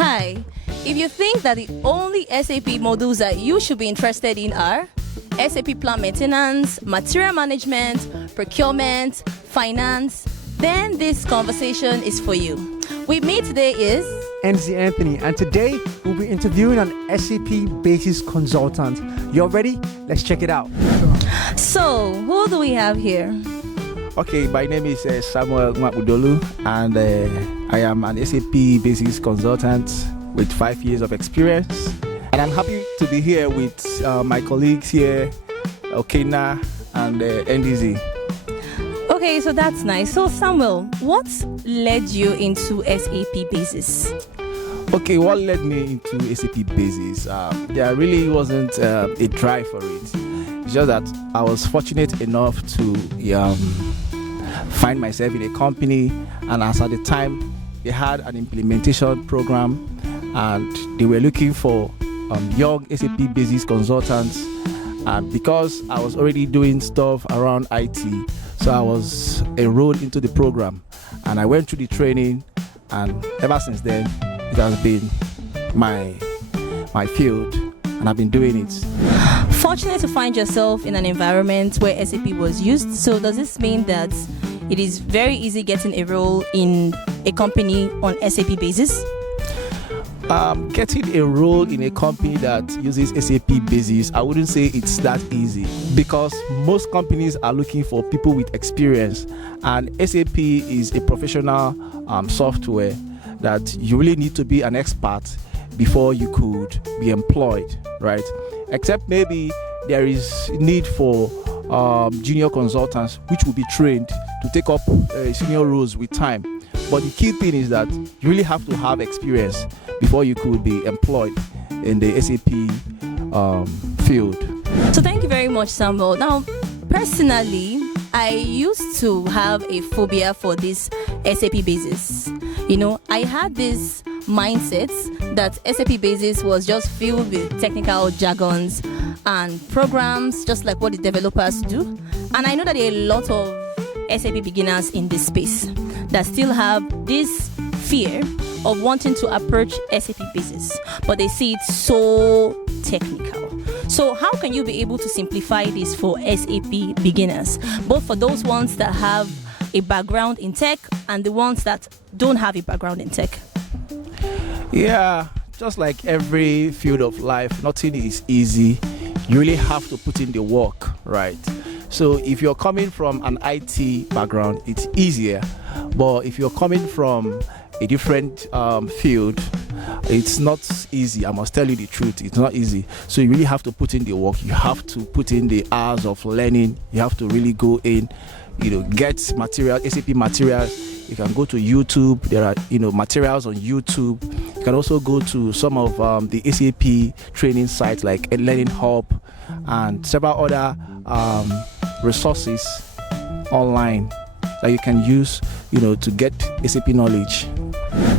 Hi, if you think that the only SAP modules that you should be interested in are SAP plant maintenance, material management, procurement, finance, then this conversation is for you. With me today is NZ Anthony, and today we'll be interviewing an SAP Basis consultant. You're ready? Let's check it out. So, who do we have here? Okay, my name is Samuel Mwakudolu, and I am an SAP Basis consultant with 5 years of experience. And I'm happy to be here with my colleagues here, Okena and NDZ. Okay, so that's nice. So, Samuel, what led you into SAP Basis? Okay, what led me into SAP Basis? There really wasn't a drive for it. It's just that I was fortunate enough to find myself in a company, and as at the time they had an implementation program and they were looking for young SAP Basis consultants, and because I was already doing stuff around IT, so I was enrolled into the program and I went through the training, and ever since then it has been my field and I've been doing it. Fortunate to find yourself in an environment where SAP was used. So does this mean that it is very easy getting a role in a company on SAP Basis? Getting a role in a company that uses SAP Basis, I wouldn't say it's that easy, because most companies are looking for people with experience, and SAP is a professional software that you really need to be an expert before you could be employed, right? Except maybe there is need for junior consultants which will be trained to take up senior roles with time. But the key thing is that you really have to have experience before you could be employed in the SAP field. So thank you very much, Samuel. Now, personally, I used to have a phobia for this SAP Basis. You know, I had this mindset that SAP Basis was just filled with technical jargons and programs, just like what the developers do. And I know that there are a lot of SAP beginners in this space that still have this fear of wanting to approach SAP Basis, but they see it so technical. So how can you be able to simplify this for SAP beginners, both for those ones that have a background in tech and the ones that don't have a background in tech? Yeah, just like every field of life, nothing is easy. You really have to put in the work, right? So if you're coming from an IT background, it's easier. But if you're coming from a different field, it's not easy. I must tell you the truth, it's not easy. So you really have to put in the work. You have to put in the hours of learning. You have to really go in, get material, SAP materials. You can go to YouTube. There are, materials on YouTube. You can also go to some of the SAP training sites like Learning Hub and several other resources online that you can use, to get SAP knowledge.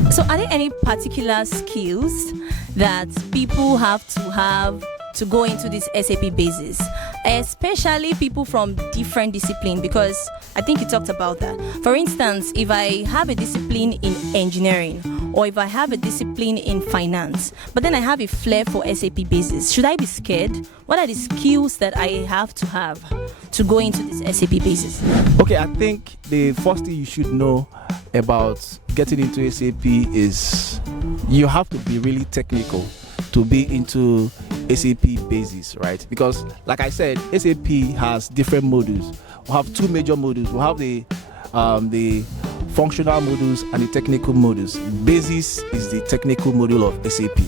So are there any particular skills that people have to go into this SAP Basis, especially people from different disciplines? Because I think you talked about that. For instance, if I have a discipline in engineering, or if I have a discipline in finance, but then I have a flair for SAP Basis, should I be scared? What are the skills that I have to go into this SAP Basis? Okay, I think the first thing you should know about getting into SAP is you have to be really technical to be into SAP Basis, right? Because like I said, SAP has different modules. We have two major modules. We have the functional modules and the technical modules. Basis is the technical module of SAP.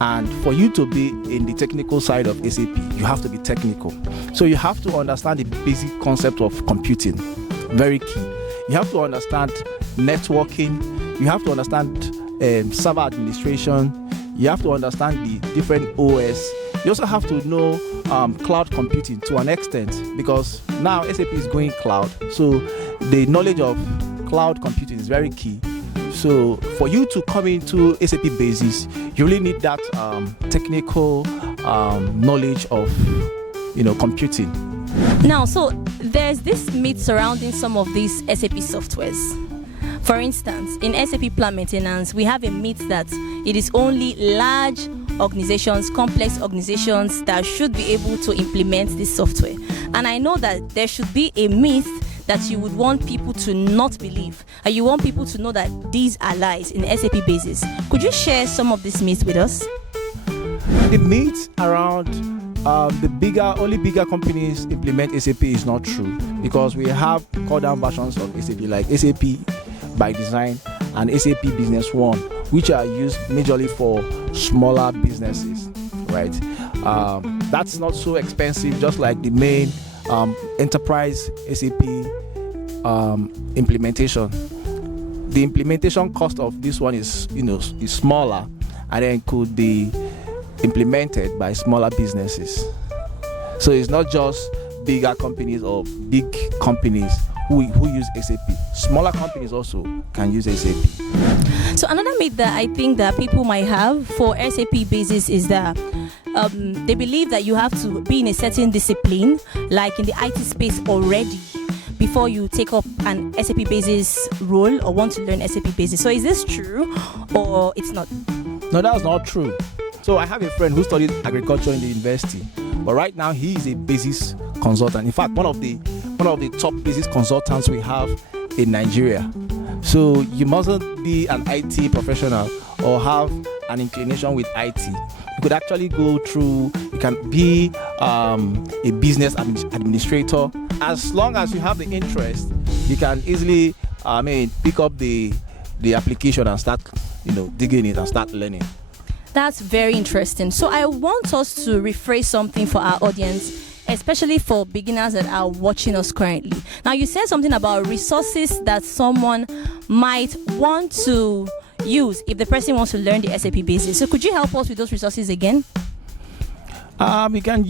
And for you to be in the technical side of SAP, you have to be technical. So you have to understand the basic concept of computing. Very key. You have to understand networking. You have to understand server administration. You have to understand the different OS. You also have to know cloud computing to an extent, because now SAP is going cloud. So the knowledge of cloud computing is very key. So for you to come into SAP Basis, you really need that technical knowledge of computing. Now, so there's this myth surrounding some of these SAP softwares. For instance, in SAP plant maintenance, we have a myth that it is only large organizations, complex organizations that should be able to implement this software. And I know that there should be a myth that you would want people to not believe, and you want people to know that these are lies in SAP Basis. Could you share some of these myths with us? The myth around only bigger companies implement SAP is not true, because we have core down versions of SAP like SAP by Design and SAP Business One, which are used majorly for smaller businesses, right? That's not so expensive, just like the main enterprise SAP implementation. The implementation cost of this one is smaller, and then could be implemented by smaller businesses. So it's not just bigger companies or big companies who use SAP. Smaller companies also can use SAP. So another myth that I think that people might have for SAP Basis is that they believe that you have to be in a certain discipline, like in the IT space already, before you take up an SAP Basis role or want to learn SAP Basis. So is this true or it's not? No, that's not true. So I have a friend who studied agriculture in the university, but right now he is a basis consultant. In fact, one of the top basis consultants we have in Nigeria. So you mustn't be an IT professional or have an inclination with IT. You could actually go through, you can be a business administrator. As long as you have the interest, you can easily pick up the application and start digging it and start learning. That's very interesting. So I want us to rephrase something for our audience, especially for beginners that are watching us currently. Now, you said something about resources that someone might want to use if the person wants to learn the SAP Basis. So could you help us with those resources again? You can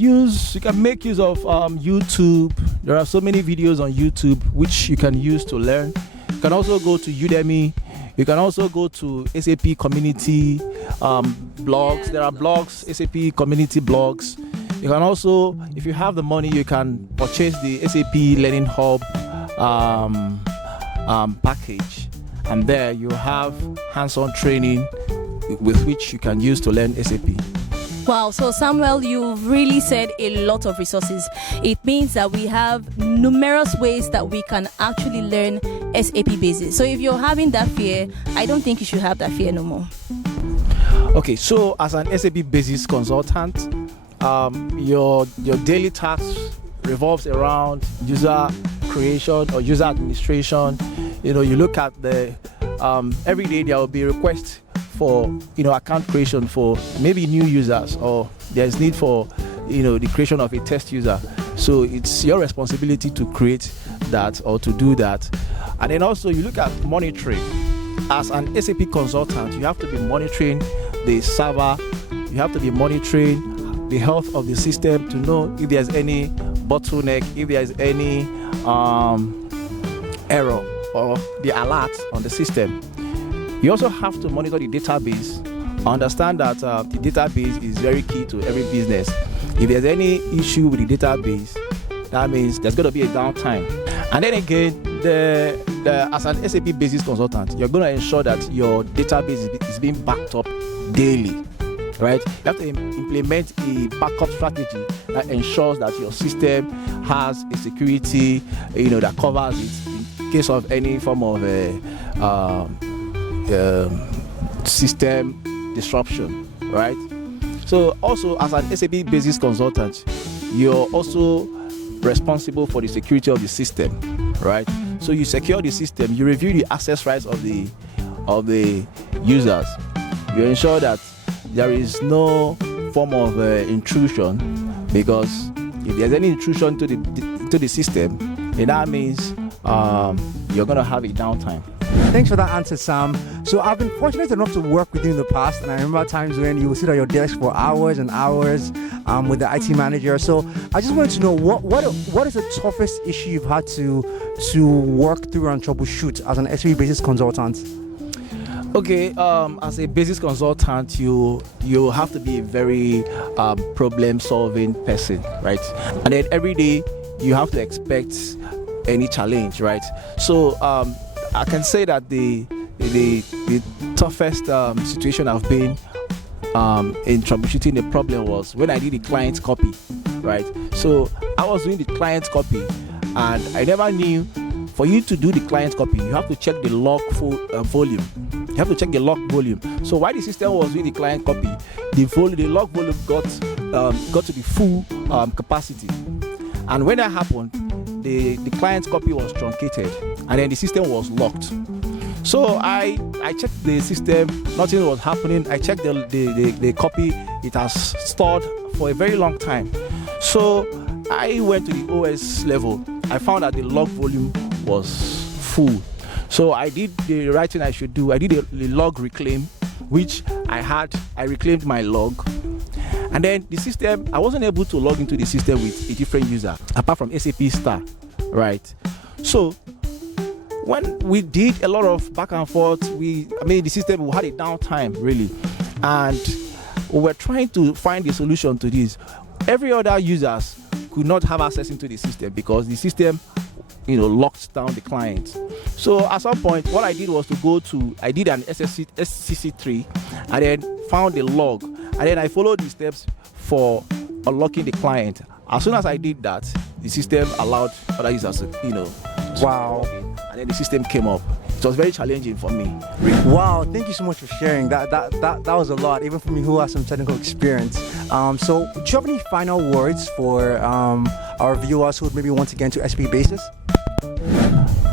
make use of YouTube. There are so many videos on YouTube which you can use to learn. You can also go to Udemy. You can also go to SAP community blogs. There are blogs, SAP community blogs. You can also, if you have the money, you can purchase the SAP Learning Hub package, and there you have hands-on training with which you can use to learn SAP. Wow, so Samuel, you've really said a lot of resources. It means that we have numerous ways that we can actually learn SAP Basis. So if you're having that fear, I don't think you should have that fear no more. Okay, so as an SAP Basis consultant, your daily tasks revolves around user creation or user administration. You look at the every day there will be requests for account creation for maybe new users, or there's need for the creation of a test user. So it's your responsibility to create that or to do that. And then also you look at monitoring. As an SAP consultant, you have to be monitoring the server, you have to be monitoring the health of the system to know if there's any bottleneck, if there's any error or the alert on the system. You also have to monitor the database. Understand that the database is very key to every business. If there's any issue with the database, that means there's going to be a downtime. And then again, as an SAP Basis consultant, you're going to ensure that your database is being backed up daily, right? You have to implement a backup strategy that ensures that your system has a security, that covers it in case of any form of system disruption, right? So also as an SAP Basis consultant, you're also responsible for the security of the system, right? So you secure the system, you review the access rights of the users, you ensure that there is no form of intrusion, because if there's any intrusion to the system, then that means you're going to have a downtime. Thanks for that answer, Sam. So I've been fortunate enough to work with you in the past, and I remember times when you would sit at your desk for hours and hours with the IT manager. So I just wanted to know what is the toughest issue you've had to work through and troubleshoot as an SAP Basis consultant? Okay, as a basis consultant, you have to be a very problem-solving person, right? And then every day you have to expect any challenge, right? So I can say that the toughest situation I've been in troubleshooting the problem was when I did the client copy, right? So I was doing the client copy, and I never knew for you to do the client copy, you have to check the log volume. You have to check the log volume. So while the system was doing the client copy, the log volume got to the full capacity, and when that happened, the client copy was truncated, and then the system was locked. So I checked the system, nothing was happening. I checked the copy, it has stored for a very long time. So I went to the OS level. I found that the log volume was full. So I did the right thing I should do. I did a log reclaim, which I reclaimed my log. And then the system, I wasn't able to log into the system with a different user, apart from SAP Star, right? So when we did a lot of back and forth, the system, we had a downtime really, and we were trying to find a solution to this. Every other users could not have access into the system because the system, locked down the client. So at some point, what I did was I did an SCC3 and then found the log, and then I followed the steps for unlocking the client. As soon as I did that, the system allowed other users to, Wow. And then the system came up. It was very challenging for me. Wow, thank you so much for sharing. That was a lot, even for me who has some technical experience. So do you have any final words for our viewers who would maybe want to get into SAP Basis?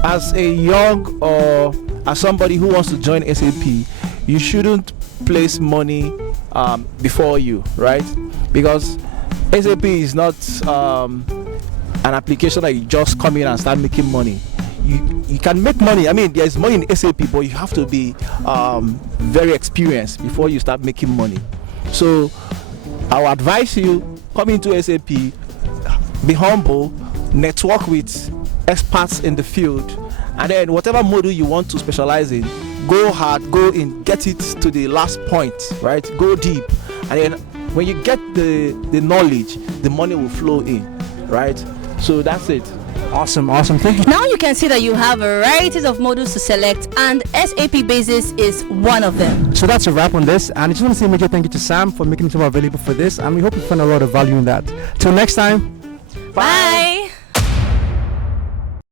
As a young or as somebody who wants to join SAP, you shouldn't place money before you, right? Because SAP is not an application that you just come in and start making money. You can make money. There's money in SAP, but you have to be very experienced before you start making money. So I would advise you, come into SAP, be humble, network with experts in the field, and then whatever module you want to specialize in, go hard, go in, get it to the last point, right? Go deep, and then when you get the knowledge, the money will flow in, right? So that's it. Awesome. Thank you. Now you can see that you have varieties of modules to select, and SAP Basis is one of them. So that's a wrap on this, and I just want to say a major thank you to Sam for making himself available for this, and we hope you find a lot of value in that. Till next time. Bye.